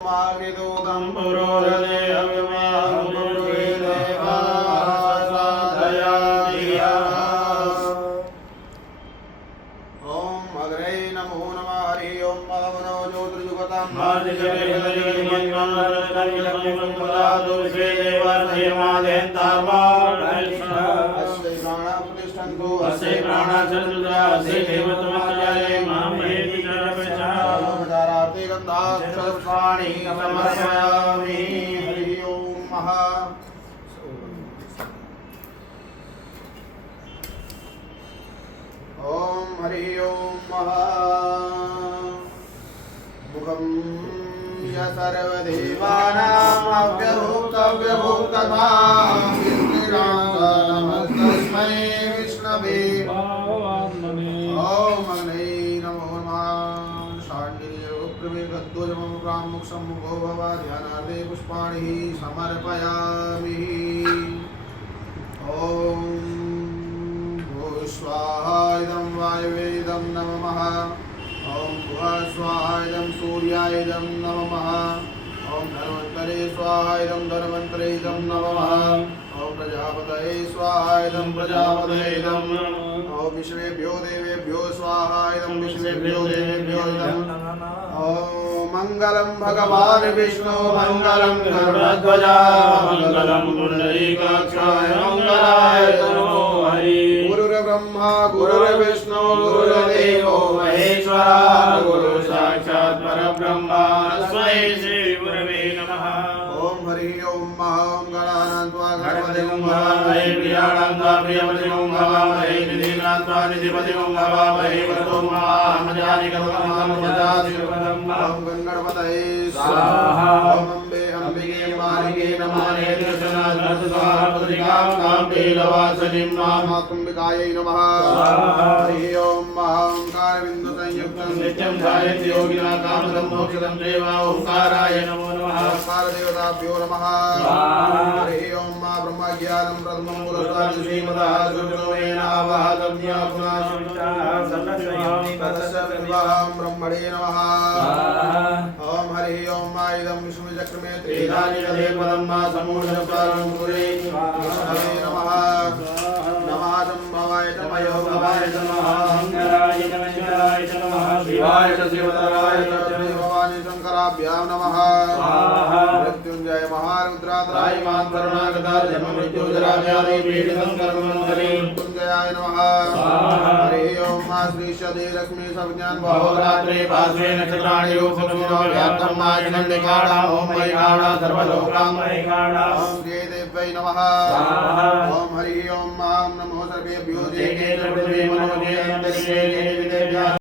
मागिदूतं पुरोदने अव्यमाहं पुरुषे देवासादयादिया। ओम अग्रे नमो नमः। हरि ओम पावनो ज्योतिर्जुगतं अस्य प्राणप्रतिष्ठन्तु अस्य प्राणाचन्द्रा अस्य देवतमाचार्य मामेति जरपचाराते गन्धाक्षरस्वाणि समर्पयामि। हरि ओम महा ओम हरि ओम महा मुखं य सर्वदेवानां अव्यभूतव्यभूततां नमस्तस्मै विष्णवे। ओम अग्ने नमो नमः। शाण्डिल्योग्रमेघध्वजमं प्रामुखसम्मुखो भव ध्यानार्थे पुष्पाणि समर्पयामि। ओम स्वाहा इदं वायवेदं नमः। ओम भुवः स्वाहा इदं सूर्यायदं नमः। ओम धन्वन्तरे स्वाहा इदं धन्वन्तरेदं नमः। ओम प्रजापतये स्वाहा इदं प्रजापतयेदं। ओम विश्वेभ्यो देवेभ्यो स्वाहा इदं विश्वेभ्यो देवेभ्यो इदं। ओम मंगलं भगवान् विष्णु मंगलं गरुडध्वज मंगलं पुण्डरीकाक्षाय मंगलाय नमो हरि। गुरुर्ब्रह्मा गुरुर्विष्णु गुरुर्देवो महेश्वरा गुरु साक्षात् परब्रह्म तस्मै श्री गुरवे नमः। ओम हरि ओम ओम गणानां त्वा गणपतिं भवामहे प्रियाणां त्वा प्रियपतिं भवामहे निधीनां त्वा निधिपतिं भवामहे वरदो महामजानिकं मजासिरपदं ओम गणपतये स्वाहा। ओम अम्बे अम्बिके मालिके नमाने दर्शनात् स्वाहा पुत्रिकां काम्बीलवासनिं मातुम्बिकायै नमः। हरि ओम ओंकार बिंदु संयुक्तं नित्यं ध्यायति योगिना कामदं मोक्षदं देव ओंकाराय नमो नमः। ओंकार देवताभ्यो नमः। हरि ओम ब्रह्मज्ञानं प्रथमं पुरुषात् श्रीमतः गुरुदेवेन आवाहतं ज्ञापनाशं ब्रह्मणे नमः। ओम हरि ओम इदं विष्णुचक्रमे त्रिधानि तदे पदं मा समूढप्राणं पुरे विष्णवे नमः। नमः संभवाय च मयोभवाय च नमः। शंकराय च शंकराय च नमः। शिवाय च शिवतराय च भवानी शंकराभ्यां नमः। मृत्युंजय महारुद्रात्राय मां करुणागतार जन्म मृत्यु जरा व्याधि पीडितं कर्ममंगले मृत्युंजयाय नमः। हरि ओम मा श्री सदे लक्ष्मी संज्ञान बहुरात्रे पार्श्वे नक्षत्राणि रूपसुनो व्याप्तं माजनन्दिकाणा ओम वैकाणा सर्वलोकां वैकाणा ओम श्री देव्यै नमः। ओम हरि ओम नमो सर्वेभ्यो देवे सर्वे मनोजे अंतरिक्षे